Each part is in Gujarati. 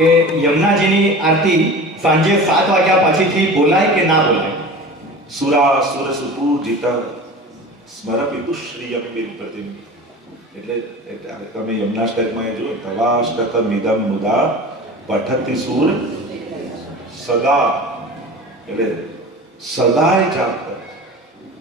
કે યમુનાજીની આરતી સાંજે 7 વાગ્યા પછીથી બોલાય કે ના બોલાય? સુરાસુર સુપૂજિત સ્મરપિતુ શ્રીયમ પ્રતિમ. એટલે તમે યમનાષ્ટકમાં એ જુઓ, તવાષ્ટકમિદમ મુદા પઠતિ સૂર સદા, એટલે સદાય જાપ કરે.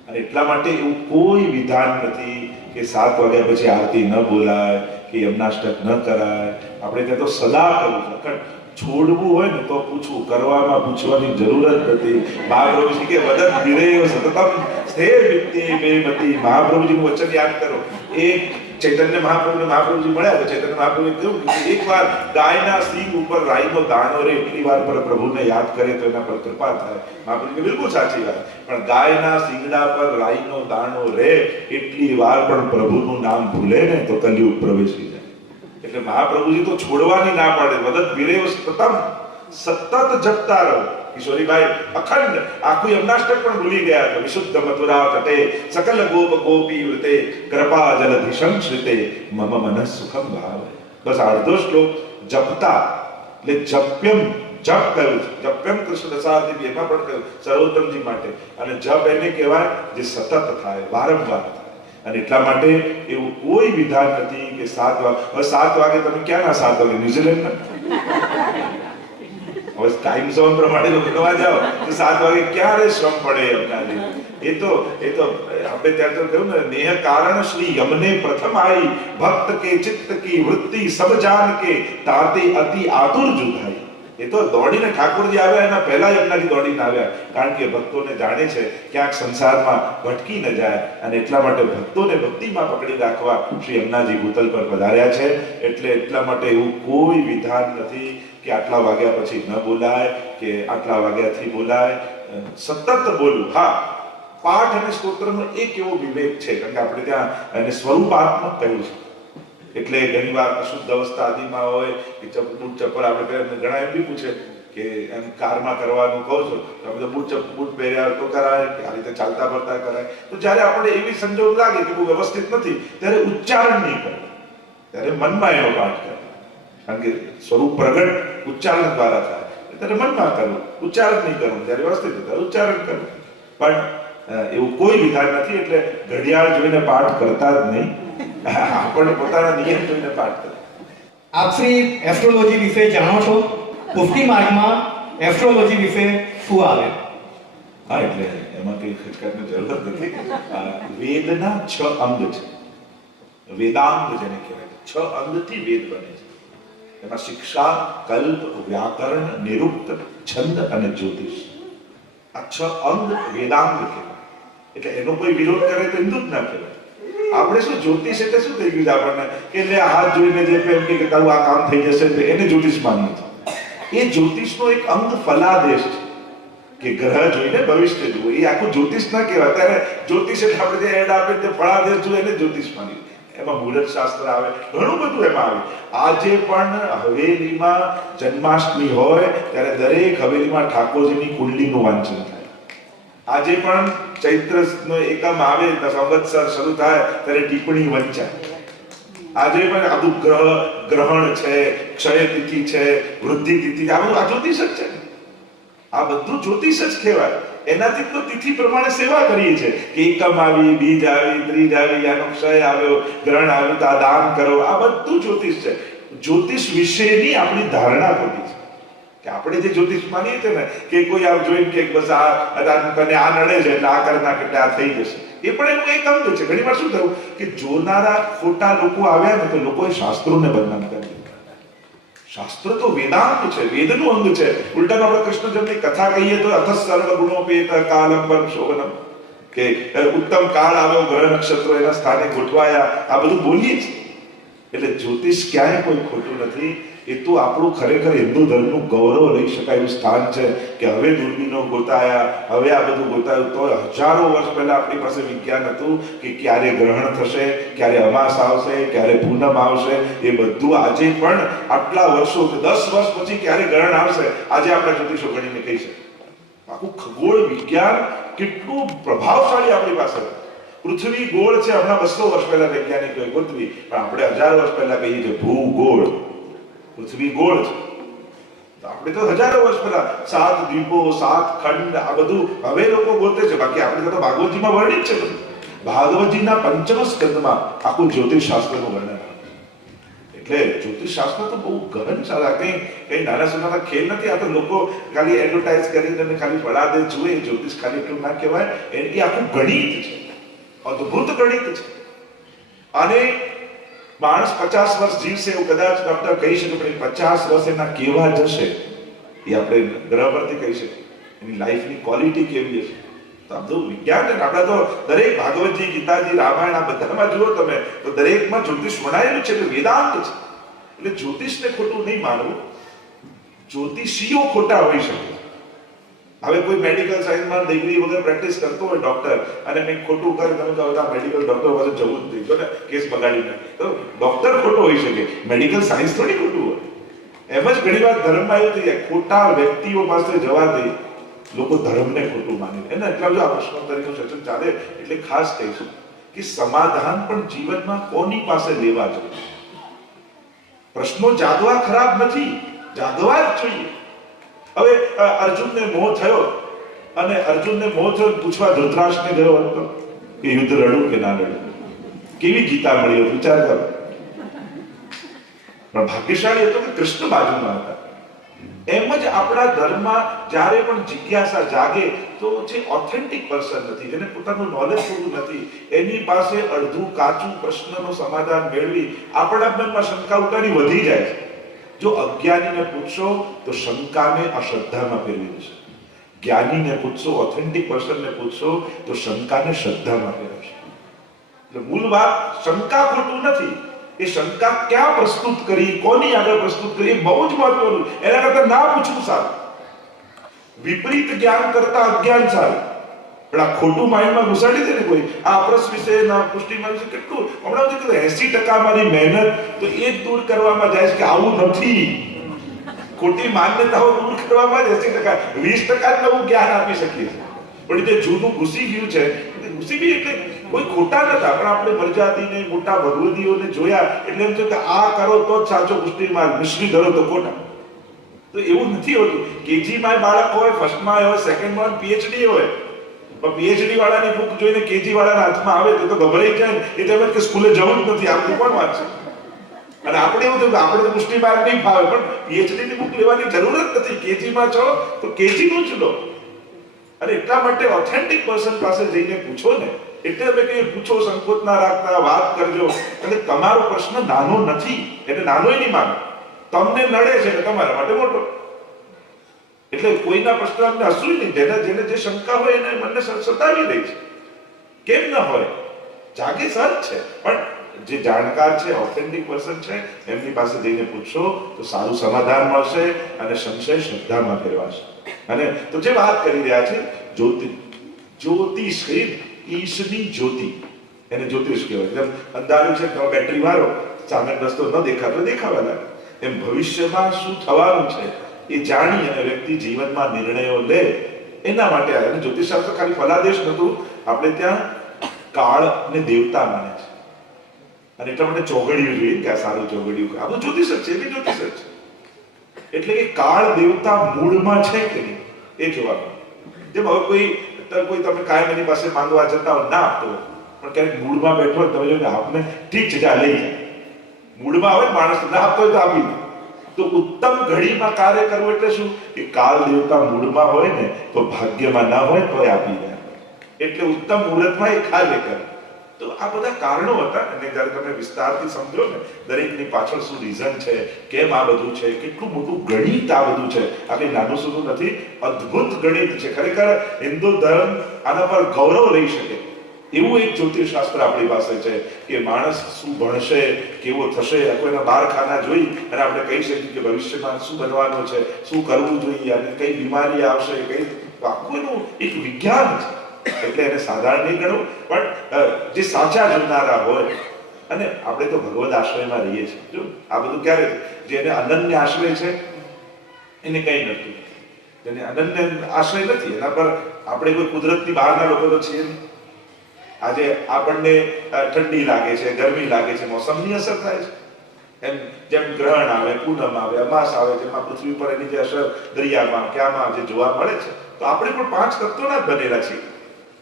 અને એટલા માટે એવું કોઈ વિધાન નથી કે 7 વાગ્યા પછી આરતી ન બોલાય કે યમનાષ્ટક ન કરાય. આપણે ત્યાં તો સદા કરવું છે. છોડવું હોય ને તો પૂછવું, કરવામાં પૂછવાની જરૂર જ નથી. મહાપ્રભુજી કે વદન વિરેય સતતમ સ્થિર વિત્તે બેમતી. મહાપ્રભુજીનું વચન યાદ કરો. એક ચૈતન્ય મહાપ્રભુજી મળ્યા તો ચૈતન્ય મહાપ્રભુએ કહ્યું કે એકવાર ગાયના સિંગ ઉપર રાઈનો દાણો રે એટલી વાર પર પ્રભુને યાદ કરે તો એના પર કૃપા થાય. મહાપ્રભુજી બિલકુલ સાચી વાત. પણ ગાયના સિંગડા પર રાઈનો દાણો રે એટલી વાર પણ પ્રભુનું નામ ભૂલે ને તો કલયુગ પ્રવેશી જાય. એટલે મહાપ્રભુજી તો છોડવાની ના પાડે. વદન વિરેય સતતમ, સતત જપતા રહો. કિશોરીભાઈ અખંડ આખું યમનાષ્ટક પણ ભૂલી ગયા હતા. વિશુદ્ધ મથુરા તટે સકલ ગોપ ગોપી વૃતે કૃપા જલધિ સંશ્રિતે મમ મન સુખમ ભાવ. બસ અડધો શ્લોક જપતા, એટલે જપ્યમ જપ કહ્યું છે. જપ્યમ કૃષ્ણ દશાધિ એમાં પણ કહ્યું સર્વોત્તમજી માટે. અને જપ એને કહેવાય જે સતત થાય, વારંવાર થાય. અને એટલા માટે એવું કોઈ વિધાન નથી કે 7 વાગે. હવે 7 વાગે તમે ક્યાંના 7 વાગે? ન્યુઝીલેન્ડના? હવે ટાઈમ ઝોન પ્રમાણે રોકવા જાઓ તો 7 વાગે ક્યારે શ્રમ પડે એમનાને? એ તો આપણે ત્યાં તો કહ્યું ને, નેહ કારણ શ્રી યમને પ્રથમ આઈ ભક્ત કે ચિત્ત કી વૃત્તિ સબ જાન કે તાતે અતિ આતુર જુદાઈ. એ તો દોડીને ઠાકોરજી આવ્યા એના પહેલા યમનાજી દોડીને આવ્યા. કારણ કે ભક્તોને જાણે છે ક્યાંક સંસારમાં ભટકી ન જાય, અને એટલા માટે ભક્તોને ભક્તિમાં પકડી રાખવા શ્રી યમનાજી ભૂતલ પર પધાર્યા છે. એટલે એટલા માટે એવું કોઈ વિધાન નથી કે આટલા વાગ્યા પછી ન બોલાય કે આટલા વાગ્યાથી બોલાય. સતત બોલવું. હા, પાઠ અને સ્તોત્રનો એક એવો વિવેક છે, કારણ કે આપણે ત્યાં એને સ્વરૂપાત્મક કહ્યું છે. એટલે ઘણી વાર અશુદ્ધ અવસ્થા આદિમાં હોય કે બૂટ ચપ્પલ આપણે ઘણા એમ બી પૂછે કે એમ કારમાં કરવાનું કહો છો, તમે તો બૂટ પહેર્યા તો કરાય કે આ રીતે ચાલતા ફરતા કરાય. તો જ્યારે આપણે એવી સંજોગ લાગે કે બહુ વ્યવસ્થિત નથી, ત્યારે ઉચ્ચારણ નહીં કરવું, ત્યારે મનમાં એનો પાઠ કરવો. કારણ કે સ્વરૂપ પ્રગટ ઉચ્ચારણ દ્વારા થાય. ત્યારે મનમાં કરવું, ઉચ્ચારણ નહીં કરવું. ત્યારે વ્યવસ્થિત ત્યારે ઉચ્ચારણ કરવું. પણ એવું કોઈ વિધાન નથી. એટલે ઘડિયાળ જોઈને પાઠ કરતા જ નહીં, આપણે પોતાના નિયમ જોઈને પાઠ કરે. આપ શ્રી એસ્ટ્રોલોજી વિશે જાણો છો? પુષ્ટિ માર્ગમાં એસ્ટ્રોલોજી વિશે શું આવે? હા, એટલે એમાં કઈ ખચકાટની જરૂર નથી. વેદના 6 અંગ છે. વેદાંગ જેને કહેવાય, 6 અંગથી વેદ બને છે. એમાં શિક્ષા, કલ્પ, વ્યાકરણ, નિરુક્ત, છંદ અને જ્યોતિષ. આ 6 અંગ વેદાંગ કહેવાય. એટલે એનો કોઈ વિરોધ કરે તો હિન્દુ જ ના કહેવાય. આપણે શું જ્યોતિષ એટલે શું થઈ ગયું છે આપણને કે જે હાથ જોઈને જે એમ કે તારું આ કામ થઈ જશે તો એને જ્યોતિષ માનીએ છીએ. એ જ્યોતિષનો એક અંગ ફલાદેશ છે કે ગ્રહ જોઈને ભવિષ્ય જુઓ. એ આખું જ્યોતિષ ના કહેવાય. ત્યારે જ્યોતિષ એટલે આપણે જે એડ આપે તે ફળાદેશ જુએ એને જ્યોતિષ માનીએ. એમાં મુહૂર્ત શાસ્ત્ર આવે, ઘણું બધું એમાં આવે. આજે પણ હવેલીમાં જન્માષ્ટમી હોય ત્યારે દરેક હવેલીમાં ઠાકોરજીની કુંડલીનું વાંચન થાય. આજે પણ ચૈત્રનો એકમ આવે, સંવત્સર શરૂ થાય ત્યારે ટિપ્પણી વંચાય. આજે પણ આ બધું ગ્રહણ છે, ક્ષય તિથિ છે, વૃદ્ધિ તિથિ, આ બધું આ જ્યોતિષ જ છે. આ બધું જ્યોતિષ જ કહેવાય. એનાથી તો તિથિ પ્રમાણે સેવા કરીએ છીએ કે એકમ આવી, બીજ આવી, ત્રીજ આવી, આનો ક્ષય આવ્યો, ગ્રહણ આવ્યું તો આ દાન કરો. આ બધું જ્યોતિષ છે. જ્યોતિષ વિશેની આપણી ધારણા ખોટી છે કે આપણે જે જ્યોતિષ માનીએ છીએ ને કે કોઈ આમ જોઈને કે બસ આ તને આ નડે છે એટલે આ કરના એટલે આ થઈ જશે, એ પણ એનું એક અંગ છે. ઘણી વાર શું થયું કે જોનારા ખોટા લોકો આવ્યા ને તો લોકોએ શાસ્ત્રોને બદનામ કરી દીધા. શાસ્ત્ર તો વેદાંત છે, વેદનું અંગ છે. ઉલટાનું આપણે કૃષ્ણ જન્મની કથા કહીએ તો અથ સર્વ ગુણોપેત કાલંબમ શોભનમ, કે ઉત્તમ કાળ આવ્યો, ગ્રહ નક્ષત્રો એના સ્થાને ગોઠવાયા, આ બધું બોલીએ છીએ. એટલે જ્યોતિષ ક્યાંય કોઈ ખોટું નથી. એ તો આપણું ખરેખર હિન્દુ ધર્મનું ગૌરવ લઈ શકાય એવું સ્થાન છે કે હવે દૂરબીનો ગોતાયા, હવે આ બધું ગોતાયું. તો હજારો વર્ષ પહેલા આપણી પાસે વિજ્ઞાન હતું કે ક્યારે ગ્રહણ થશે, ક્યારે અમાસ આવશે, ક્યારે પૂનમ આવશે. એ બધું આજે પણ આટલા વર્ષો 10 વર્ષ પછી ક્યારે ગ્રહણ આવશે આજે આપણા જ્યોતિષો ગણીને કહી શકે. આખું ખગોળ વિજ્ઞાન કેટલું પ્રભાવશાળી આપણી પાસે. પૃથ્વી ગોળ છે, હમણાં 200 વર્ષ પહેલા વૈજ્ઞાનિકોએ ગોતવી, પણ આપણે 1000 વર્ષ પહેલા કહીએ છીએ ભૂગોળ. પૃથ્વી ગોળ છે. આપણે તો હજારો વર્ષ પહેલા 7 દ્વીપો 7 ખંડ આ બધું હવે લોકો ગોતે છે, બાકી આપણે તો ભાગવતજીમાં વર્ણિત છે બધું. ભાગવતજીના 5મ સ્કંદમાં આખું જ્યોતિષ શાસ્ત્રનું વર્ણન. એટલે જ્યોતિષ શાસ્ત્ર તો બહુ ગહન છે. કઈ નાના સુનાના ખેલ નથી. આ તો લોકો ખાલી એડવર્ટાઇઝ કરીને ખાલી પડા દે જુએ. જ્યોતિષ ખાલી એટલું ના કહેવાય, એ આખું ગણિત છે, અદ્ભુત ગણિત છે. અને માણસ 50 વર્ષ જીવશે એવું કદાચ ડોક્ટર કહી શકે, પણ 50 વર્ષ એના કેવા જશે એ આપણે ગ્રહ પરથી કહી શકીએ. એની લાઈફની ક્વોલિટી કેવી હશે. તો આ બધું વિજ્ઞાન છે. આપણે તો દરેક ભાગવતજી, ગીતાજી, રામાયણ આ બધામાં જુઓ તમે તો દરેકમાં જ્યોતિષ વણાયેલું છે. એટલે વેદાંત છે. એટલે જ્યોતિષને ખોટું નહીં માનવું. જ્યોતિષીઓ ખોટા હોઈ શકે. હવે કોઈ મેડિકલ સાયન્સમાં ડિગ્રી વગર પ્રેક્ટિસ કરતો હોય ડોક્ટર અને કંઈક ખોટું કરે, તમે કહો આ મેડિકલ ડોક્ટર પાસે જવું જ નહીં, ને કેસ બગાડી નાખે, તો ડોક્ટર ખોટો હોઈ શકે, મેડિકલ સાયન્સ થોડી ખોટું હોય. એમ જ ઘણી વાર ધર્મમાં એવું થઈ જાય, ખોટા વ્યક્તિઓ પાસે જવાથી લોકો ધર્મને ખોટું માની લે. એટલા બધા આ પ્રશ્નોત્તરીનું સેશન ચાલે એટલે ખાસ કહીશું કે સમાધાન પણ જીવનમાં કોની પાસે લેવા જોઈએ. પ્રશ્નો જાદવા ખરાબ નથી, જાદવા જ જોઈએ. હવે અર્જુનને મોહ થયો અને અર્જુનને મોહ થયો પૂછવા ધૃતરાષ્ટ્રને ગયો હતો કે યુદ્ધ લડું કે ના લડું. કેવી ગીતા મળી હોય વિચાર કરો. પણ ભાગ્યશાળી હતો કે કૃષ્ણ બાજુમાં હતા. એમ જ આપણા ધર્મમાં જ્યારે પણ જિજ્ઞાસા જાગે તો જે ઓથેન્ટિક પર્સન નથી, જેને પોતાનું નોલેજ પૂરું નથી, એની પાસે અડધું કાચું પ્રશ્નનું સમાધાન મેળવી આપણા મનમાં શંકા ઉતારી વધી જાય છે. જો અજ્ઞાનીને પૂછશો તો શંકાને અશ્રદ્ધામાં ફેરવી દેશે. જ્ઞાનીને પૂછશો, ઓથેન્ટિક પર્સનને પૂછશો તો શંકાને શ્રદ્ધામાં ફેરવશે. એટલે મૂળ વાત શંકા ખોટું નથી. એ શંકા ક્યાં પ્રસ્તુત કરી, કોની આગળ પ્રસ્તુત કરી, એ બહુ જ મહત્વનું. એના કરતા ના પૂછવું સારું. વિપરીત જ્ઞાન કરતા અજ્ઞાન સારું. પણ આ ખોટું માઇન્ડમાં ઘુસાડી દે ને કોઈ, આ અપરસ વિશે ના પુષ્ટિમાં વિશે કેટલું હમણાં સુધી 80% મારી મહેનત તો એ જ દૂર કરવામાં જાય છે કે આવું નથી. ખોટી માન્યતાઓ દૂર કરવામાં જ 80%, 20% નવું જ્ઞાન આપી શકીએ છીએ. પણ જે જૂનું ઘૂસી ગયું છે, ઘૂસી બી એટલે કોઈ ખોટા નતા, પણ આપણે મરજાદીને મોટા ભગવદીઓને જોયા એટલે એમ છે કે આ કરો તો જ સાચો પુષ્ટિ માર્ગ, મિશ્રી ધરો તો ખોટા. તો એવું નથી હોતું. કેજીમાં બાળક હોય, ફર્સ્ટમાં હોય, સેકન્ડમાં પીએચડી હોય, પણ પીએચડી વાળાની બુક જોઈને કેજી વાળાના હાથમાં આવે તો ગભરાઈ જાય ને, એટલે એમ કે સ્કૂલે જવું જ નથી, આપણે કોણ વાંચશે. અને આપણે એવું થયું કે આપણે તો પુષ્ટિ માર્ગ નહીં ફાવે, પણ પીએચડી ની બુક લેવાની જરૂર જ નથી. કેજીમાં છો તો કેજી નું જ લો. અને એટલા માટે ઓથેન્ટિક પર્સન પાસે જઈને પૂછો ને. એટલે અમે કહીએ પૂછો, સંકોચ ના રાખતા, વાત કરજો. અને તમારો પ્રશ્ન નાનો નથી, એટલે નાનો નહીં માનો. તમને નડે છે એટલે તમારા માટે મોટો. એટલે કોઈના પ્રશ્ન અમને હસવું નહીં. જેને જે શંકા હોય એને મને સતાવી રહી છે. કેમ ન હોય? જાગે સચ છે. પણ જે જાણકાર છે, ઓથેન્ટિક પર્સન છે, એમની પાસે જઈને પૂછશો તો સારું સમાધાન મળશે અને સંશય શ્રદ્ધામાં ફેરવાશે. અને તો જે વાત કરી રહ્યા છે જ્યોતિષ, ઈશની જ્યોતિ, એને જ્યોતિષ કહેવાય. જેમ અંધારું છે તો બેટરી મારો, સામે રસ્તો ન દેખાતો દેખાવા લાગે. એમ ભવિષ્યમાં શું થવાનું છે એ જાણી અને વ્યક્તિ જીવનમાં નિર્ણયો લે, એના માટે આવે. અને જ્યોતિષશાસ્ત્ર ખાલી ફલાદેશ નતું, આપણે ત્યાં કાળ ને દેવતા માને છે. અને એટલા માટે ચોઘડિયું જોઈએ કે આ સારું ચોઘડિયું, આ બધું જ્યોતિષ જ છે, એ જ્યોતિષ જ છે. એટલે કે કાળ દેવતા મૂળમાં છે કે નહીં એ જોવાનું. જેમ હવે કોઈ તમે કાયમ એની પાસે માંગવા જતા હોય, ના આપતો હોય, પણ ક્યારેક મૂળમાં બેઠો હોય તમે જોઈને આપને ઠીક છે જા લઈ જાય. મૂળમાં હોય માણસ ના આપતો હોય તો આપી દે. તો ઉત્તમ ઘડીમાં કાર્ય કરવું એટલે શું કે કાળ દેવતા મૂળમાં હોય ને તો ભાગ્યમાં ના હોય તો આપી દે. એટલે ઉત્તમ મુહૂર્તમાં એ કાર્ય કરે. તો આ બધા કારણો હતા. અને જ્યારે તમે વિસ્તારથી સમજો ને દરેકની પાછળ શું રીઝન છે, કેમ આ બધું છે, કેટલું મોટું ગણિત આ બધું છે. આ કંઈ નાનું સૂનું નથી, અદ્ભુત ગણિત છે. ખરેખર હિન્દુ ધર્મ આના પર ગૌરવ લઈ શકે એવું એક જ્યોતિષશાસ્ત્ર આપણી પાસે છે કે માણસ શું ભણશે, કેવો થશે, કોઈના બારખાના જોઈ અને આપણે કહી શકીએ કે ભવિષ્યમાં શું બનવાનું છે, શું કરવું જોઈએ, અને કઈ બીમારી આવશે, કઈ આખું એક વિજ્ઞાન છે. એટલે એને સાધારણ નહીં ગણવું. પણ જે સાચા જોનારા હોય, અને આપણે તો ભગવદ આશ્રયમાં રહીએ છીએ. જો આ બધું ક્યારે, જેને અનન્ય આશ્રય છે એને કઈ નથી, જેને અનન્ય આશ્રય નથી એના પર આપણે કોઈ કુદરતની બહારના લોકો તો છીએ નહીં. આજે આપણને ઠંડી લાગે છે, ગરમી લાગે છે, મોસમની અસર થાય છે. એમ જેમ ગ્રહણ આવે, પૂનમ આવે, અમાસ આવે, જેમાં પૃથ્વી પર એની જે અસર દરિયામાં કે આમાં જે જોવા મળે છે, તો આપણે પણ 5 તત્વોના જ બનેલા છીએ.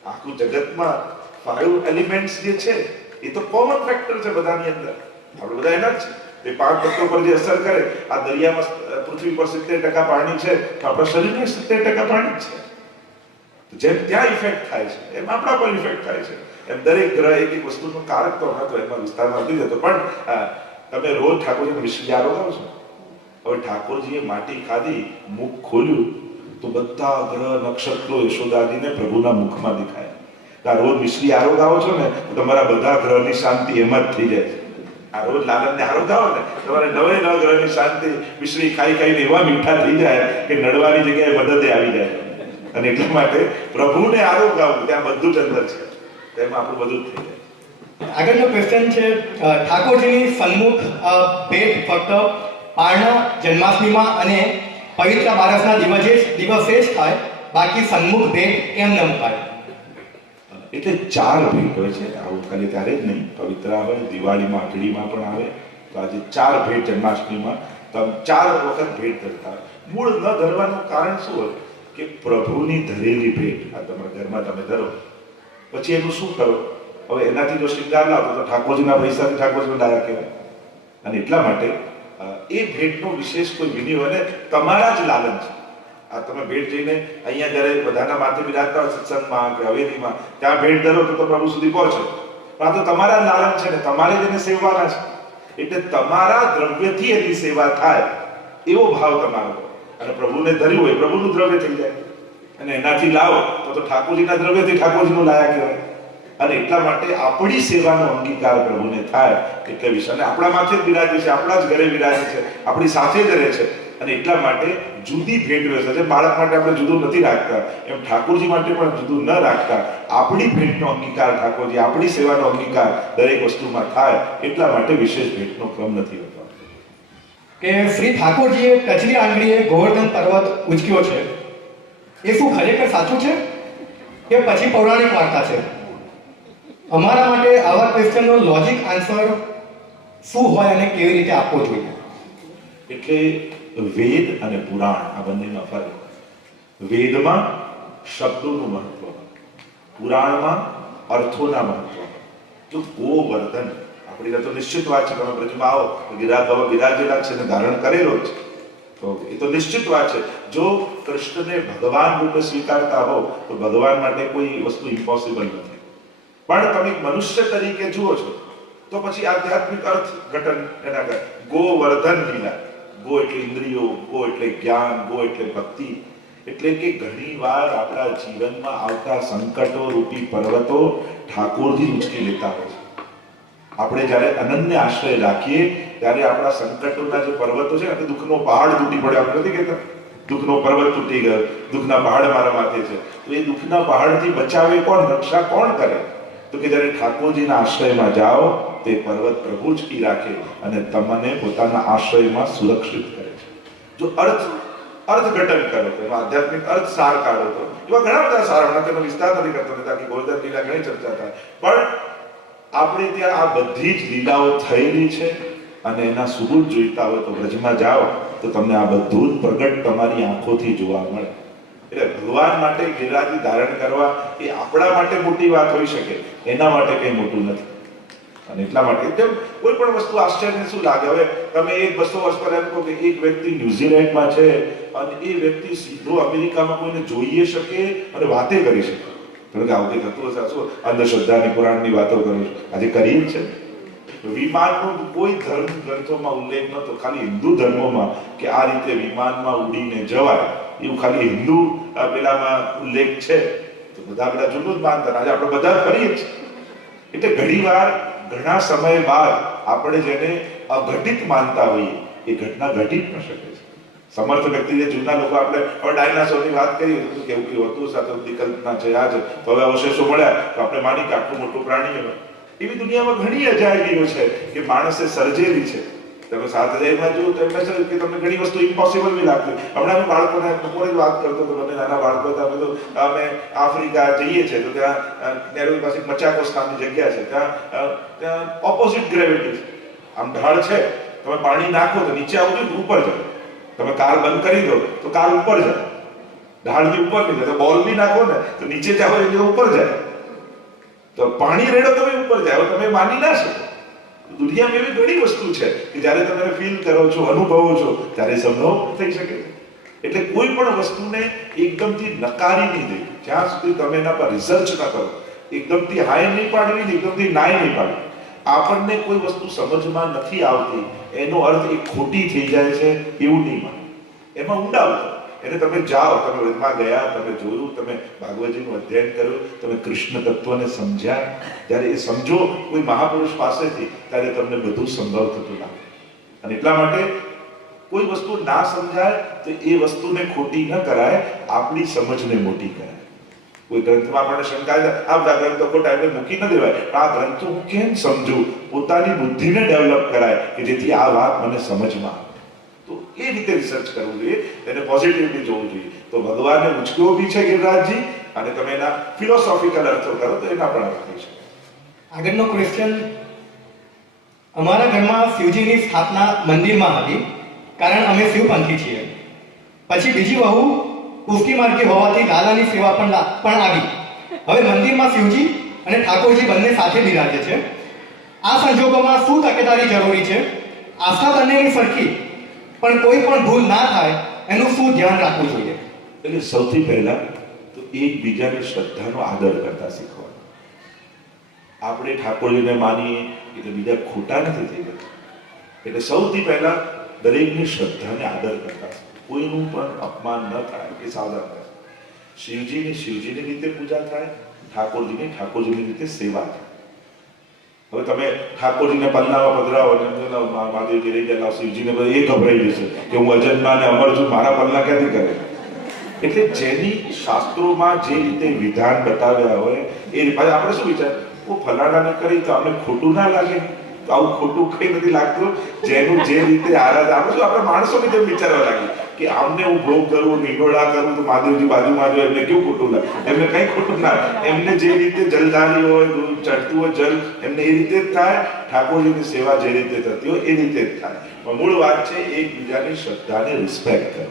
આખું જગતમાં 5 એલિમેન્ટ્સ જે છે એ તો કોમન ફેક્ટર છે બધાની અંદર. આપણે બધા એના જ છે. એ 5 તત્વો પર જે અસર કરે, આ દરિયામાં પૃથ્વી પર 70% પાણી છે, તો આપણા શરીરમાં 70% પાણી જ છે. જેમ ત્યાં ઇફેક્ટ થાય છે એમ આપણા પર ઇફેક્ટ થાય છે. એમ દરેક ગ્રહ એક એક વસ્તુનું કારક તો હતો, એમાં વિસ્તારમાં નથી જતો. પણ તમે રોજ ઠાકોરજીને મિશ્રી આરોગાવો છો. હવે ઠાકોરજીએ માટી ખાધી, મુખ ખોલ્યું તો બધા ગ્રહ નક્ષત્રો યશોદાજીને પ્રભુના મુખમાં દેખાય. આ રોજ મિશ્રી આરોગાવો છો ને તો તમારા બધા ગ્રહની શાંતિ એમાં જ થઈ જાય છે. આ રોજ લાલનને આરોગાવો ને તમારે 9 ગ્રહની શાંતિ મિશ્રી ખાઈ ખાઈને એવા મીઠા થઈ જાય કે નડવાની જગ્યાએ મદદે આવી જાય. અને એટલા માટે પ્રભુને આરોગાવું, ત્યાં બધું જ અંદર છે, તેમાં આપણું બધું જ થઈ જાય. આગળનો ક્વેશ્ચન છે, ઠાકોરજીની સન્મુખ ભેટ ફક્ત પારણા જન્માષ્ટમીમાં અને પવિત્ર બારસના દિવસે જ થાય, બાકી સન્મુખ ભેટ કેમ ન મુકાય? એટલે 4 ભેટ હોય છે. આવું ખાલી ત્યારે જ નહીં, પવિત્ર હોય, દિવાળીમાં આખડીમાં પણ આવે. તો આજે 4 ભેટ જન્માષ્ટમીમાં તમે 4 વખત ભેટ ધરતા હોય. મૂળ ન ધરવાનું કારણ શું હોય કે પ્રભુની ધરેલી ભેટ આ તમારા ઘરમાં તમે ધરો, પછી એનું શું કરો? હવે એનાથી જો શૃંગાર લાવો તો ઠાકોરજીના પૈસાથી ઠાકોરજીનો ડાયા કહેવાય. અને એટલા માટે એ ભેટનો વિશેષ કોઈ વિનિયોગ અને તમારા જ લાલન છે. આ તમે ભેટ જઈને અહીંયા જ્યારે બધાના માથે બિરાજતા હોય સત્સંગમાં કે હવેલીમાં, ત્યાં ભેટ ધરો તો પ્રભુ સુધી પહોંચે. પણ આ તો તમારા જ લાલન છે ને તમારે જ એને સેવવાના છે. એટલે તમારા દ્રવ્યથી એની સેવા થાય એવો ભાવ તમારો. અને પ્રભુને ધર્યું હોય, પ્રભુનું દ્રવ્ય થઈ જાય. અને એનાથી લાવો તો ઠાકોરજીના દ્રવ્યથી ઠાકોરજીનું લાયા કહેવાય. અને એટલા માટે આપણી સેવાનો અંગીકાર પ્રભુને થાય એટલે વિશે. અને આપણા માથે જ બિરાજે છે, આપણા જ ઘરે બિરાજે છે, આપણી સાથે જ રહે છે. અને એટલા માટે જુદી ભેટ વ્યવસ્થા છે. બાળક માટે આપણે જુદું નથી રાખતા, એમ ઠાકોરજી માટે પણ જુદું ન રાખતા. આપણી ભેટનો અંગીકાર ઠાકોરજી, આપણી સેવાનો અંગીકાર દરેક વસ્તુમાં થાય એટલા માટે વિશેષ ભેટનો ક્રમ નથી હોતો. કે શ્રી ઠાકોરજીએ ટચલી આંગળીએ ગોવર્ધન પર્વત ઉંચક્યો છે, એ શું ખરેખર સાચું છે કે પછી પૌરાણિક વાર્તા છે? અમારા માટે આવા ક્વેશ્ચનનો લોજિક આન્સર શું હોય અને કેવી રીતે આપવો જોઈએ? એટલે વેદ અને પુરાણ આ બંનેનો ફરક. વેદમાં શબ્દોનું મહત્વ, પુરાણમાં અર્થોના મહત્વ. તો ગોવર્ધન આપણી તો નિશ્ચિત વાત છે. તમે બ્રજમાં આવો વિરાજેલા છે ને ધારણ કરેલો છે, તો એ તો નિશ્ચિત વાત છે. જો કૃષ્ણને ભગવાન રૂપે સ્વીકારતા હો તો ભગવાન માટે કોઈ વસ્તુ ઇમ્પોસિબલ નથી. પણ તમે મનુષ્ય તરીકે જુઓ છો તો પછી આધ્યાત્મિક અર્થ ઘટન એના કરે. ગોવર્ધન લીલા, ગો એટલે ઇન્દ્રિયો, ગો એટલે જ્ઞાન, ગો એટલે ભક્તિ. એટલે કે ઘણી વાર આપણા જીવનમાં આવતા સંકટો રૂપી પર્વતો ઠાકોરજી ઉંચકી લેતા હોય છે. આપણે જ્યારે અનન્ય આશ્રય રાખીએ ત્યારે આપણા સંકટોના જે પર્વતો છે ને, દુઃખનો પહાડ તૂટી પડ્યો આપણે નથી કહેતા, દુઃખનો પર્વત તૂટી ગયો, દુઃખના પહાડ મારા માથે છે. તો એ દુઃખના પહાડથી બચાવે કોણ, રક્ષા કોણ કરે? તો કે જ્યારે ઠાકોરજીના આશ્રયમાં જાઓ તે પર્વત પ્રભુ જ રાખે અને તમને પોતાના આશ્રયમાં સુરક્ષિત કરે છે. જો અર્થઘટન કરો તો એમાં આધ્યાત્મિક અર્થ સાર કાઢો તો એવા ઘણા બધા સાર, હમણાં તેનો વિસ્તાર નથી કરતો, તાકી ગોવર્ધન લીલા ઘણી ચર્ચા થાય. પણ આપણે ત્યાં આ બધી જ લીલાઓ થયેલી છે અને એના સુબુત જોઈતા હોય તો વ્રજમાં જાઓ તો તમને આ બધું જ પ્રગટ તમારી આંખોથી જોવા મળે. એટલે ભગવાન માટે ગિરિરાજી ધારણ કરવા એ આપણા માટે મોટી વાત હોઈ શકે, એના માટે કંઈ મોટું નથી. અને એટલા માટે જેમ કોઈ પણ વસ્તુ આશ્ચર્ય શું લાગે, હવે તમે 100-200 વર્ષ પહેલા એમ કહો કે એક વ્યક્તિ ન્યુઝીલેન્ડમાં છે અને એ વ્યક્તિ સીધો અમેરિકામાં કોઈને જોઈએ શકે અને વાતે કરી શકે. કારણ કે આવું કંઈ થતું હશે, શું અંધશ્રદ્ધાની પુરાણની વાતો કરું છું, આજે કરીએ જ છે. વિમાનનો કોઈ ધર્મ ગ્રંથોમાં ઉલ્લેખ નતો, ખાલી હિન્દુ ધર્મોમાં કે આ રીતે વિમાનમાં ઉડીને જવાય એવું ખાલી હિન્દુ પેલામાં ઉલ્લેખ છે. તો બધા જૂનું જ માનતા, આજે આપણે બધા કરીએ જ. એટલે ઘણીવાર ઘણા સમય બાદ આપણે જેને અઘટિત માનતા હોઈએ એ ઘટના ઘટી ન શકે છે. સમર્થ વ્યક્તિ જે જૂના લોકો, આપણે હવે ડાયનાસોરની વાત કરીએ તો કેવું કેવું હતું, સાથે વિકલ્પના છે, આ છે, તો હવે અવશેષો મળ્યા તો આપણે માની કે આટલું મોટું પ્રાણી હોય. એવી દુનિયામાં ઘણી અજાયબીઓ છે કે માણસે સર્જેલી છે. તમે 7000માં જુઓ તો એમ છે કે તમને ઘણી વસ્તુ ઇમ્પોસિબલ બી લાગતી. હમણાં હું બાળકોને બપોરે જ વાત કરતો હતો, બંને નાના બાળકો હતા. અમે તો અમે આફ્રિકા જઈએ છીએ તો ત્યાં નેરોબી પાસે મચાકોસ નામની જગ્યા છે, ત્યાં ઓપોઝિટ ગ્રેવિટી છે. આમ ઢાળ છે તમે પાણી નાખો તો નીચે આવવું જોઈએ, ઉપર જાય. તમે કાર બંધ કરી દો તો કાર ઉપર જાય, ઢાળની ઉપર નહીં જાય. બોલ બી નાખો ને તો નીચે જાવ એટલે ઉપર જાય. તો પાણી રેડો તમે ઉપર જાય. તમે માની ના શકો. દુનિયામાં એવી ઘણી વસ્તુ છે કે જ્યારે તમે ફીલ કરો છો, અનુભવો છો, ત્યારે સંભવ થઈ શકે છે. એટલે કોઈ પણ વસ્તુને એકદમથી નકારી નહીં દેવી જ્યાં સુધી તમે એના પર રિસર્ચ ન કરો. એકદમથી હાય નહીં પાડવી, એકદમથી નાય નહીં પાડવી. આપણને કોઈ વસ્તુ સમજમાં નથી આવતી એનો અર્થ એ ખોટી થઈ જાય છે એવું નહીં માનો. એમાં ઊંડા ઉતરો. એને તમે જાઓ, તમે વનમાં ગયા, તમે જોયું, તમે ભાગવતજીનું અધ્યયન કર્યું, તમે કૃષ્ણ તત્વને સમજ્યા. જ્યારે એ સમજો કોઈ મહાપુરુષ પાસેથી, ત્યારે તમને બધું સંભવ થતું લાગે. અને એટલા માટે કોઈ વસ્તુ ના સમજાય તો એ વસ્તુને ખોટી ન કરાય, આપણી સમજને મોટી કરાય. કોઈ ગ્રંથમાં આપણને શંકા છે, આ બધા ગ્રંથો ખોટા એટલે મૂકી ન દેવાય. આ ગ્રંથો હું કેમ સમજું? પોતાની બુદ્ધિને ડેવલપ કરાય કે જેથી આ વાત મને સમજમાં આવે. તો એ રીતે રિસર્ચ કરવું જોઈએ, તેને પોઝિટિવલી જોવું જોઈએ. તો ભગવાનને ઉચક્યો બી છે ગિરિરાજજી, અને તમે એના ફિલોસોફિકલ અર્થો કરો તો એના પણ અર્થ થઈ શકે. આગળનો ક્વેશ્ચન, અમારા ઘરમાં શિવજીની સ્થાપના મંદિરમાં હતી, કારણ અમે શિવપંથી છીએ. પછી બીજી વહુ પુષ્ટિ માર્ગી હોવાથી લાલાની સેવા પણ આવી. હવે મંદિરમાં શિવજી અને ઠાકોરજી બંને સાથે બિરાજે છે. આ સંજોગોમાં શું તકેદારી જરૂરી છે? આસ્થા બંનેની સરખી, પણ કોઈ પણ ભૂલ ના થાય એનું શું ધ્યાન રાખવું જોઈએ? એટલે સૌથી પહેલા તો એકબીજાની શ્રદ્ધાનો આદર કરતા શીખવાનું. આપણે ઠાકોરજીને માનીએ એટલે બીજા ખોટા નથી થઈ જતા. એટલે સૌથી પહેલા દરેકની શ્રદ્ધાને આદર કરતા, કોઈનું પણ અપમાન ન થાય એ સાવધાન થાય. શિવજીની રીતે પૂજા થાય, ઠાકોરજીની રીતે સેવા થાય. હવે તમે ઠાકોરજીને પલ્લામાં પધરાવો અને મહાદેવજી રહી ગયા, શિવજીને એ ગભરાઈ જશે કે હું અજન્મા ને અમર છું, મારા પલ્લા ક્યાંથી કરે. એટલે જેની શાસ્ત્રોમાં જે રીતે વિધાન બતાવ્યા હોય એ આપણે શું વિચાર, ફલાણાને કરી તો આપણે ખોટું ના લાગે, તો આવું ખોટું કઈ નથી લાગતું. જેનું જે રીતે આપણે માણસોને જેમ વિચારવા લાગી કે આમને હું ભોગ કરું, નિગોડા કરું તો મહાદેવજી બાજુમાં જો એમને કેવું ખોટું લાગે. એમને કઈ ખોટું ના, એમને જે રીતે જલધારી હોય, ચડતું હોય જલ, એમને એ રીતે જ થાય. ઠાકોરજીની સેવા જે રીતે થતી હોય એ રીતે જ થાય. પણ મૂળ વાત છે એકબીજાની શ્રદ્ધાને રિસ્પેક્ટ કરો.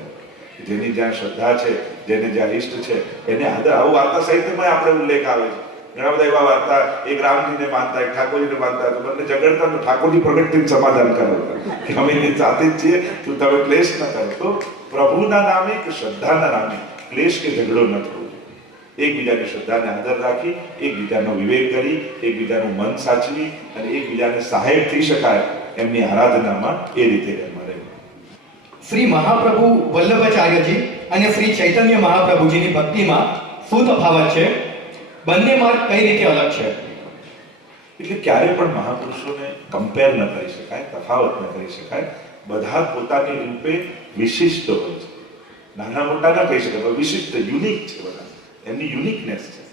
જેની જ્યાં શ્રદ્ધા છે, જેને જ્યાં ઇષ્ટ છે એને આદર. આવું વાર્તા સાહિત્યમાં આપણે ઉલ્લેખ આવે છે. ઘણા બધા એવા વાર્તા, એક રામજીને માનતા, એક ઠાકોરજીને માનતા, તો બંને ઝઘડતા તો ઠાકોરજી પ્રગટ થઈને સમાધાન કરાવતા કે અમે એની સાથે જ છીએ, તો તમે ક્લેશ ન કરો. તો પ્રભુના નામે કે શ્રદ્ધાના નામે ક્લેશ કે ઝઘડો ન થવો જોઈએ. એકબીજાની શ્રદ્ધાને આદર રાખી, એકબીજાનો વિવેક કરી, એકબીજાનું મન સાચવી અને એકબીજાને સહાયક થઈ શકાય એમની આરાધનામાં એ રીતે એમાં રહેવું. શ્રી મહાપ્રભુ વલ્લભાચાર્યજી અને શ્રી ચૈતન્ય મહાપ્રભુજીની ભક્તિમાં શું તફાવત છે? બંને માર્ગ કઈ રીતે અલગ છે? એટલે ક્યારે પણ મહાપુરુષોને કમ્પેર ન કરી શકાય, તફાવત ન કરી શકાય. બધા પોતાની રૂપે વિશિષ્ટ હોય છે. નાના મોટા ના કહી શકાય, પણ વિશિષ્ટ, યુનિક છે બધા. એમની યુનિકનેસ છે.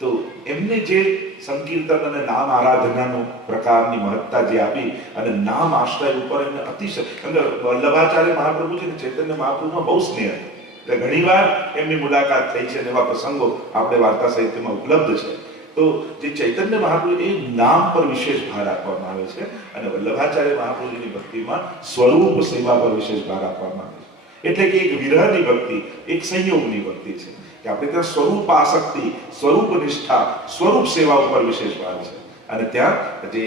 તો એમને જે સંકીર્તન અને નામ આરાધનાનો પ્રકારની મહત્તા જે આપી અને નામ આશ્રય ઉપર એમને અતિશય, વલ્લભાચાર્ય મહાપ્રભુ છે ને ચૈતન્ય મહાપ્રભુમાં બહુ સ્નેહ હતો. એટલે ઘણીવાર એમની મુલાકાત થઈ છે અને એવા પ્રસંગો આપણે વાર્તા સાહિત્યમાં ઉપલબ્ધ છે. તો જે ચૈતન્ય મહાપ્રભુ એ નામ પર વિશેષ ભાર આપવામાં આવે છે અને વલ્લભાચાર્ય મહાપ્રભુજીની ભક્તિમાં સ્વરૂપ સેવા પર વિશેષ ભાર આપવામાં આવે છે. એટલે કે એક વિરહની ભક્તિ, એક સંયોગની ભક્તિ છે કે આપણે ત્યાં સ્વરૂપ આસક્તિ, સ્વરૂપ નિષ્ઠા, સ્વરૂપ સેવા ઉપર વિશેષ ભાર છે. અને ત્યાં જે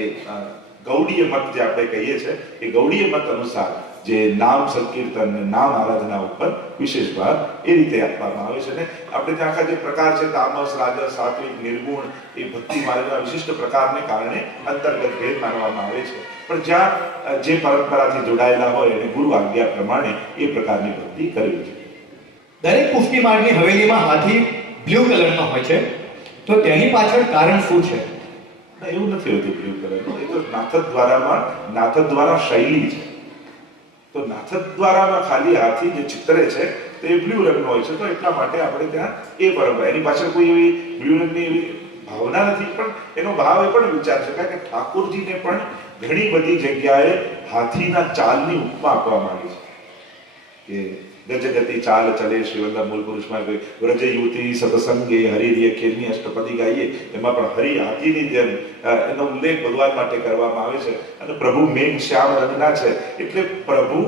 ગૌડીય મત જે આપણે કહીએ છીએ એ ગૌડીય મત અનુસાર જે નામ સંકીર્તન, નામ આરાધના ઉપર વિશેષ ભાર એ રીતે આપવામાં આવે છે. ને આપણે ત્યાં આખા જે પ્રકાર છે તામસ, રાજસ, સાત્વિક, નિર્ગુણ, એ ભક્તિ માર્ગના વિશિષ્ટ પ્રકારને કારણે અંતર્ગત ભેદ માનવામાં આવે છે. પણ જ્યાં જે પરંપરાથી જોડાયેલા હોય અને ગુરુ આજ્ઞા પ્રમાણે એ પ્રકારની ભક્તિ કરવી છે. દરેક પુષ્ટિ માર્ગની હવેલીમાં હાથી બ્લુ કલરનો હોય છે, તો તેની પાછળ કારણ શું છે? એવું નથી હોતું બ્લુ કલરનું. એ તો નાથદ્વારા શૈલી છે. તો નાથદ્વારામાં ખાલી હાથી જે ચિત્રે છે તે બ્લુ રંગનો હોય છે. તો એટલા માટે આપણે ત્યાં એ પરંપરા, એની પાછળ કોઈ એવી બ્લુ રંગની એવી ભાવના નથી. પણ એનો ભાવ એ પણ વિચાર શકાય કે ઠાકોરજીને પણ ઘણી બધી જગ્યાએ હાથીના ચાલની ઉપમા આપવામાં આવી છે કે ગજગતિ ચાલ ચલે શ્રીવલ્લભ મૂળ પુરુષમાં કોઈ વ્રજ યુવતી સત્સંગે હરિ ખેલની અષ્ટપદી ગાઈએ એમાં પણ હરિ હાથીની જેમ એનો ઉલ્લેખ ભગવાન માટે કરવામાં આવે છે. અને પ્રભુ મેઘ શ્યામ રંગના છે એટલે પ્રભુ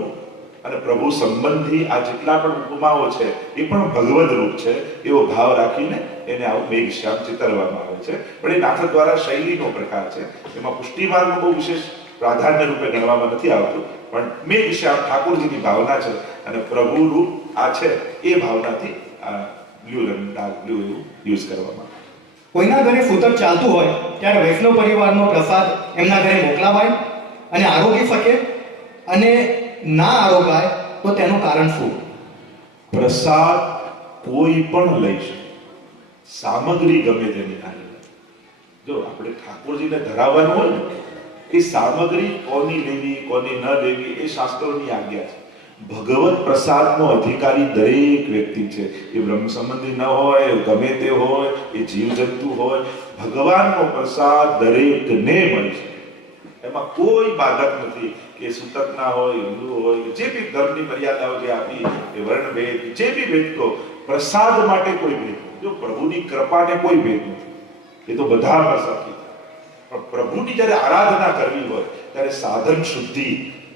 અને પ્રભુ સંબંધી આ જેટલા પણ ઉપમાઓ છે એ પણ ભગવદ રૂપ છે એવો ભાવ રાખીને એને આવું મેઘ શ્યામ ચિતરવામાં આવે છે. પણ એ નાથક દ્વારા શૈલીનો પ્રકાર છે. એમાં પુષ્ટિ માર્ગનું બહુ વિશેષ પ્રાધાન્ય રૂપે ગણવામાં નથી આવતું, પણ મેઘ શ્યામ ઠાકોરજીની ભાવના છે અને પ્રભુ રૂપ આ છે એ ભાવનાથી આ બ્લુ રંગ ડાર્ક બ્લુ એવું યુઝ કરવામાં આવે. કોઈના ઘરે સૂતક ચાલતું હોય ત્યારે વૈષ્ણવ પરિવારનો પ્રસાદ એમના ઘરે મોકલાવાય અને આરોગી શકે, અને ના આરોગાય તો તેનું કારણ શું? પ્રસાદ કોઈ પણ લઈ શકે, સામગ્રી ગમે તેની ના લેવાય. જો આપણે ઠાકોરજીને ધરાવવાનું હોય ને એ સામગ્રી કોની લેવી કોની ન લેવી એ શાસ્ત્રોની આજ્ઞા છે. ભગવત પ્રસાદનો અધિકારી દરેક વ્યક્તિ છે. એ બ્રહ્મ સંબંધી ન હોય, ગમે તે હોય, એ જીવજંતુ હોય, ભગવાનનો પ્રસાદ દરેકને મળી છે. એમાં કોઈ બાધક નથી કે સૂતક ના હોય, હિન્દુ હોય, જે બી ધર્મની મર્યાદાઓ જે આપી એ વર્ણભેદ જે બી ભેદ કહો, પ્રસાદ માટે કોઈ ભેદ નથી. જો પ્રભુની કૃપાને કોઈ ભેદ નથી, એ તો બધા પ્રસાદી. પણ પ્રભુની જ્યારે આરાધના કરવી હોય ત્યારે સાધન શુદ્ધિ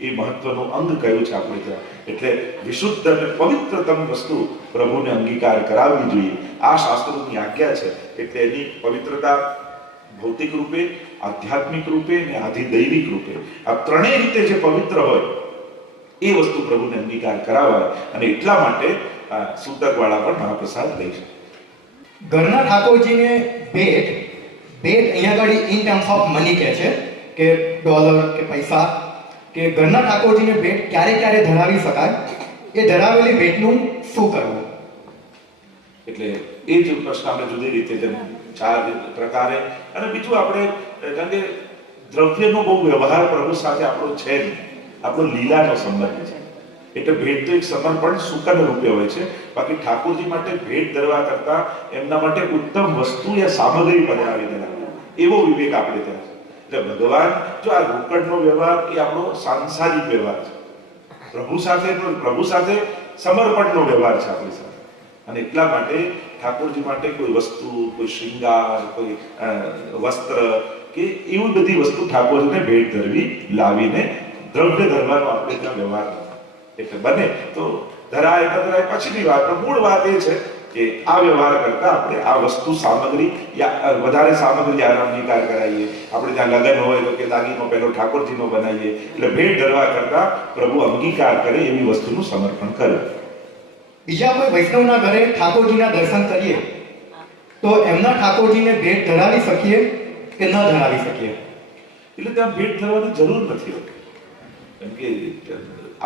એ મહત્વનું અંગ કયું છે આપણે ત્યાં. એટલે વિશુદ્ધ અને પવિત્રતમ વસ્તુ પ્રભુને અંગીકાર કરાવવી જોઈએ. આ શાસ્ત્રોની આજ્ઞા છે. એટલે એની પવિત્રતા ભૌતિક રૂપે, આધ્યાત્મિક રૂપે અને આધિદૈવિક રૂપે આ ત્રણેય રીતે જે પવિત્ર હોય એ વસ્તુ પ્રભુને અંગીકાર કરાવાય. અને એટલા માટે સૂતકવાળા પણ મહાપ્રસાદ લઈ શકે. ઘરના ઠાકોરજીને ભેટ અહીંયા આગળ ઇન ટર્મ્સ ઓફ મની કહે છે કે ડોલર કે પૈસા, કે ઘરના ઠાકોરજીને ભેટ ક્યારે ક્યારે ધરાવી શકાય, એ ધરાવેલી ભેટનું શું કરવું? એટલે એ જ પ્રશ્ન આપણે જુદી રીતે જેમ ચાર પ્રકારે. અને બીજું આપણે કારણ કે દ્રવ્યનો બહુ વ્યવહાર પ્રભુ સાથે આપણો છે નહીં, આપણો લીલાનો સંબંધ છે. એટલે ભેટ તો એક સમર્પણ સુકન રૂપે હોય છે. બાકી ઠાકોરજી માટે ભેટ ધરવા કરતા એમના માટે ઉત્તમ વસ્તુ યા સામગ્રી પધરાવીને લાવવી એવો વિવેક આપણે ત્યાં છે. એટલે ભગવાન જો આ રોકડનો વ્યવહાર એ આપણો સાંસારિક વ્યવહાર છે. પ્રભુ સાથે સમર્પણનો વ્યવહાર છે આપણી સાથે. અને એટલા માટે ઠાકોરજી માટે કોઈ વસ્તુ, કોઈ શૃંગાર, કોઈ વસ્ત્ર કે એવી બધી વસ્તુ ઠાકોરજીને ભેટ ધરવી લાવીને દ્રવ્ય ધરવાનો આપણે ત્યાં વ્યવહાર નથી. એટલે બને તો ધરાય ન ધરાય પછીની વાત, પણ મૂળ વાત એ છે કે આ વ્યવહાર કરતા આપણે આ વસ્તુ સામગ્રી યા વધારે સામગ્રી આનો અંગીકાર કરાવીએ. આપણે ત્યાં લગ્ન હોય તો કે દાગીનો પહેલો ઠાકોરજીનો બનાવીએ. એટલે ભેટ ધરવા કરતા પ્રભુ અંગીકાર કરે એવી વસ્તુનું સમર્પણ કરે. બીજા કોઈ વૈષ્ણવના ઘરે ઠાકોરજીના દર્શન કરીએ તો એમના ઠાકોરજીને ભેટ ધરાવી શકીએ કે ન ધરાવી શકીએ? એટલે ત્યાં ભેટ ધરવાની જરૂર નથી હોતી. કેમ કે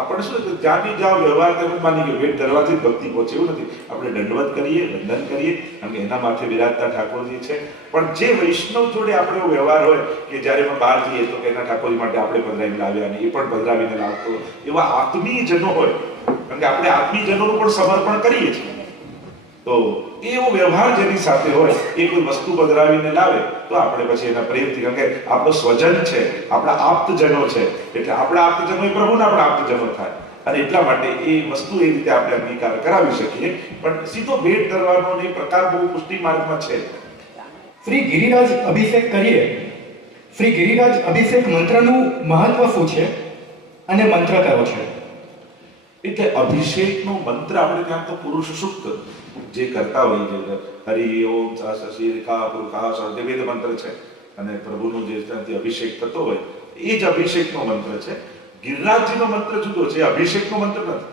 આપણે શું છે જ્યાં બી જાઓ વ્યવહાર તેમ માની ગયો ભેટ ધરવાથી જ ભક્તિ પહોંચે એવું નથી. આપણે દંડવત કરીએ, વંદન કરીએ, કારણ કે એના માથે બિરાજતા ઠાકોરજી છે. પણ જે વૈષ્ણવ જોડે આપણે એવો વ્યવહાર હોય કે જ્યારે પણ બહાર જઈએ તો એના ઠાકોરજી માટે આપણે પધરાવીને લાવ્યા અને એ પણ પધરાવીને લાવતો, એવા આત્મીયજનો હોય, કારણ કે આપણે આત્મીયજનોનું પણ સમર્પણ કરીએ છીએ. તો એવો વ્યવહાર જેની સાથે હોય એ કોઈ વસ્તુ પધરાવીને લાવે તો આપણે પછી એના પ્રેમથી, કારણ કે આપણો સ્વજન છે, આપણા આપ્તજનો છે, એટલે આપણા આપ્તજનો એ પ્રભુના આપણા આપ્તજનો થાય. અને એટલા માટે એ વસ્તુ એ રીતે આપણે અંગીકાર કરાવી શકીએ. પણ સીધો ભેટ ધરવાનો એ પ્રકાર બહુ પુષ્ટિ માર્ગમાં છે. શ્રી ગિરિરાજ અભિષેક કરીએ, શ્રી ગિરિરાજ અભિષેક મંત્રનું મહત્વ શું છે અને મંત્ર કયો છે? એટલે અભિષેકનો મંત્ર આપણે ત્યાં તો પુરુષ સૂક્ત જે કરતા હોઈએ છે, હરિ ઓમ સશિરકા પુરુષા જે વેદ મંત્ર છે અને પ્રભુનો જે ત્યાંથી અભિષેક થતો હોય એ જ અભિષેકનો મંત્ર છે. ગિરિરાજજીનો મંત્ર જુદો છે, અભિષેકનો મંત્ર નથી.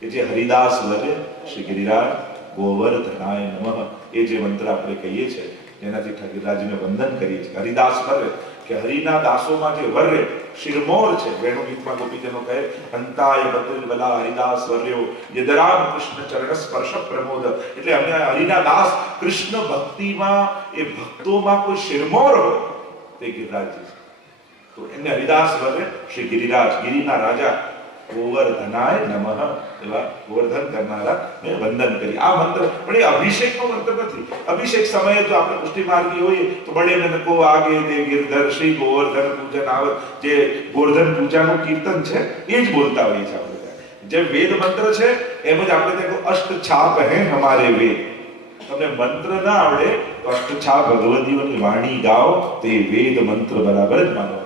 કે જે હરિદાસ લગે શ્રી ગિરિરાજ ગોવર્ધનાય નમઃ એ જે મંત્ર આપણે કહીએ છીએ એનાથી ગિરિરાજને વંદન કરીએ છીએ. હરિદાસ વર્રે કે હરિના દાસોમાં જે વર્રે શિરમોર છે, વેણુ ગીતમાં ગોપીજનો કહે અંતાય બદલ બલા હરિદાસ વર્યો યદરામ કૃષ્ણ ચરણ સ્પર્શ પ્રમોદ. એટલે અમને હરિના દાસ કૃષ્ણ ભક્તિમાં એ ભક્તોમાં કોઈ શિરમોર હોય તે ગિરિરાજજી છે. તો એમને હરિદાસ વર્રે શ્રી ગિરિરાજ, ગિરિના રાજા ગોવર્ધનાય નમઃ એવા ગોવર્ધન કરનારા ને વંદન કરી. આ મંત્ર પણ એ અભિષેકનો મંત્ર નથી. અભિષેક સમયે જો આપણે પુષ્ટિ માર્ગી હોઈએ તો બળે નકો આગે દે ગિરધર શ્રી ગોવર્ધન પૂજન આવત, જે ગોવર્ધન પૂજાનું કીર્તન છે એ જ બોલતા હોઈએ છીએ આપણે. જે વેદ મંત્ર છે એમ જ આપણે દેખો અષ્ટ છાપ હે હમારે વેદ. તમને મંત્ર ના આવડે તો અષ્ટ છાપ ભગવદીઓની વાણી ગાઓ, તે વેદ મંત્ર બરાબર જ માનો.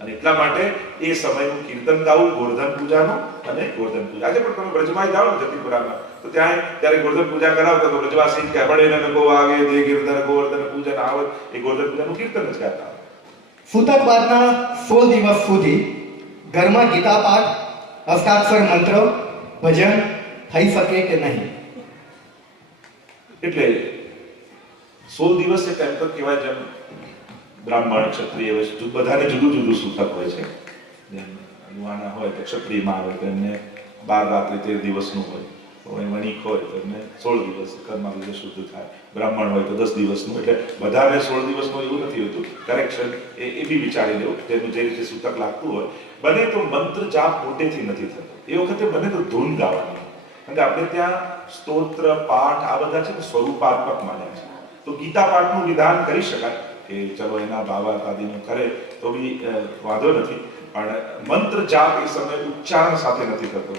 અને એટલા માટે એ સમયનું કીર્તન ગાવું ગોવર્ધન પૂજાનું, અને ગોવર્ધન પૂજા આજે પણ તમે બ્રજમાં જાઓ ને જતીપુરામાં તો ત્યાં જ્યારે ગોવર્ધન પૂજા કરાવતા તો બ્રજવાસી કે બળે ન ગો આગે દે ગિરધર ગોવર્ધન પૂજન આવત, એ ગોવર્ધન પૂજાનું કીર્તન જ ગાતા. સૂતક બાદના 16 દિવસ સુધી ઘરમાં ગીતા પાઠ, અષ્ટાક્ષર મંત્ર, ભજન થઈ શકે કે નહીં? એટલે 16 દિવસ એક એમ તો કહેવાય જેમ બ્રાહ્મણ ક્ષત્રિય બધાને જુદું જુદું સૂતક હોય છે. જેમ યુવાના હોય તો ક્ષત્રિયમાં આવે તો એમને 12 રાત્રિ 13 દિવસનું હોય, તો વણિક હોય તો એમને 16 દિવસ કર્મા વિજય શુદ્ધ થાય, બ્રાહ્મણ હોય તો 10 દિવસનું. એટલે બધાને 16 દિવસનું એવું નથી હોતું. કરેક્શન એ બી વિચારી લેવું તેનું જે રીતે સૂતક લાગતું હોય. બને તો મંત્ર જાપ મોટેથી નથી થતો, એ વખતે બને તો ધૂન ગાવાની. કારણ કે આપણે ત્યાં સ્તોત્ર પાઠ આ બધા છે ને સ્વરૂપાત્મક માન્યા છે. તો ગીતા પાઠનું વિધાન કરી શકાય કે ચલો એના ભાવાર્થ આદિનું કરે તો બી વાંધો નથી, પણ મંત્ર જાપ એ સમય ઉચ્ચારણ સાથે નથી થતો.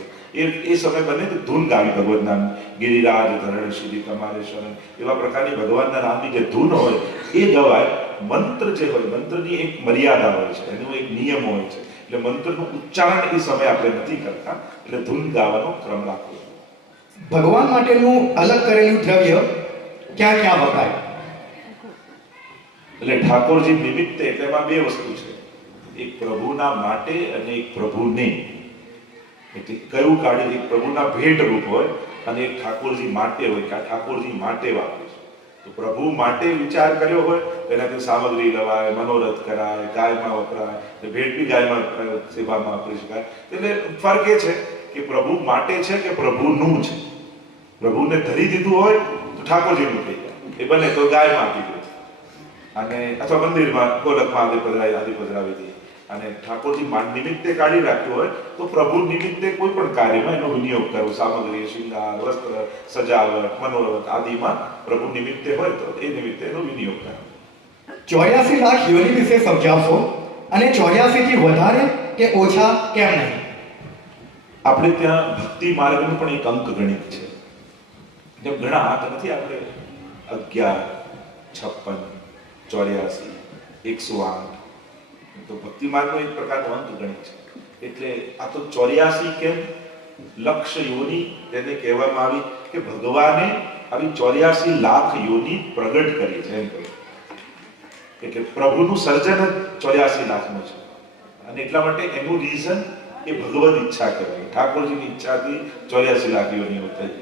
એ સમય બને તો ધૂન ગાવી ભગવત નામ, ગિરિરાજ ધરણ શ્રી તમારે શરણ, એવા પ્રકારની ભગવાનના નામની જે ધૂન હોય એ ગવાય. મંત્ર જે હોય મંત્રની એક મર્યાદા હોય છે, એનો એક નિયમ હોય છે. એટલે મંત્રનું ઉચ્ચારણ એ સમય આપણે નથી કરતા, એટલે ધૂન ગાવાનો ક્રમ રાખવો. ભગવાન માટેનું અલગ કરેલું દ્રવ્ય ક્યાં ક્યાં વપરાય? એટલે ઠાકોરજી નિમિત્તે એટલે એમાં બે વસ્તુ છે, એક પ્રભુના માટે અને એક પ્રભુને. એટલે કયું કાઢી, એક પ્રભુના ભેટ રૂપ હોય અને એક ઠાકોરજી માટે હોય કે આ ઠાકોરજી માટે વાપરે છે. તો પ્રભુ માટે વિચાર કર્યો હોય એનાથી સામગ્રી લવાય, મનોરથ કરાય, ગાયમાં વપરાય, ભેટ બી ગાયમાં સેવામાં વાપરી શકાય. એટલે ફરક એ છે કે પ્રભુ માટે છે કે પ્રભુનું છે. પ્રભુને ધરી દીધું હોય તો ઠાકોરજીનું થઈ જાય, એ બને તો ગાયમાં આપી દે, અને અથવા મંદિરમાં ગોલકમાં આદિ પધરાવી દઈએ. અને ઠાકોરજી નિમિત્તે કાઢી રાખ્યું હોય તો પ્રભુ નિમિત્તે કોઈ પણ કાર્યમાં એનો વિનિયોગ કરવો, સામગ્રી, શૃંગાર, વસ્ત્ર, સજાવટ, મનોરથ આદિમાં પ્રભુ નિમિત્તે હોય તો એ નિમિત્તે એનો વિનિયોગ કરવો. 84 લાખ યોની વિશે સમજાવશો, અને 84 થી વધારે કે ઓછા કેમ નહીં? આપણે ત્યાં ભક્તિ માર્ગનું પણ એક અંક ગણિત છે. જેમ ઘણા આંક નથી, આપણે 11, 56, 84, 108, તો ભક્તિ માર્ગનો એક પ્રકારનો અંક ગણિત છે. એટલે આ તો 84 કેમ લક્ષ યોની તેને કહેવામાં આવી કે ભગવાને આવી 84 લાખ યોની પ્રગટ કરી છે એમ કહ્યું. એટલે પ્રભુનું સર્જન જ 84 લાખનું છે, અને એટલા માટે એનું રીઝન એ ભગવદ ઈચ્છા કહેવાય. ઠાકોરજીની ઈચ્છાથી 84 લાખ યોનીઓ થઈ.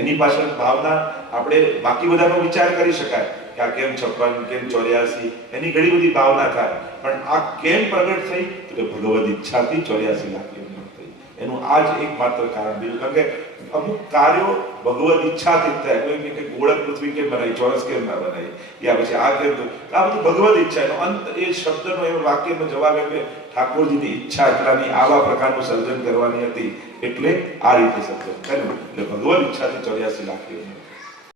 એની પાછળ ભાવના આપણે બાકી બધાનો વિચાર કરી શકાય કે આ કેમ 56 કેમ 84, એની ઘણી બધી ભાવના થાય, પણ આ કેમ પ્રગટ થઈ તો ભગવદ ઈચ્છાથી 84 લાખ યોનીઓ થઈ. એનું આ જ એકમાત્ર કારણ. બીજું કારણ કે અમુક કાર્યો ભગવદ ઈચ્છાથી જ થાય. કોઈ કે ગોળક પૃથ્વી કેમ બનાવી, ચોરસ કેમ ના બનાવી, યા પછી આ કેમ, આ બધું ભગવદ ઈચ્છા. એનો અંત એ શબ્દનો એ વાક્યનો જવાબ એટલે ઠાકોરજીની ઈચ્છા એટલાની આવા પ્રકારનું સર્જન કરવાની હતી, એટલે આ રીતે સર્જન કર્યું. એટલે ભગવદ ઈચ્છાથી 84 લાખ યોની.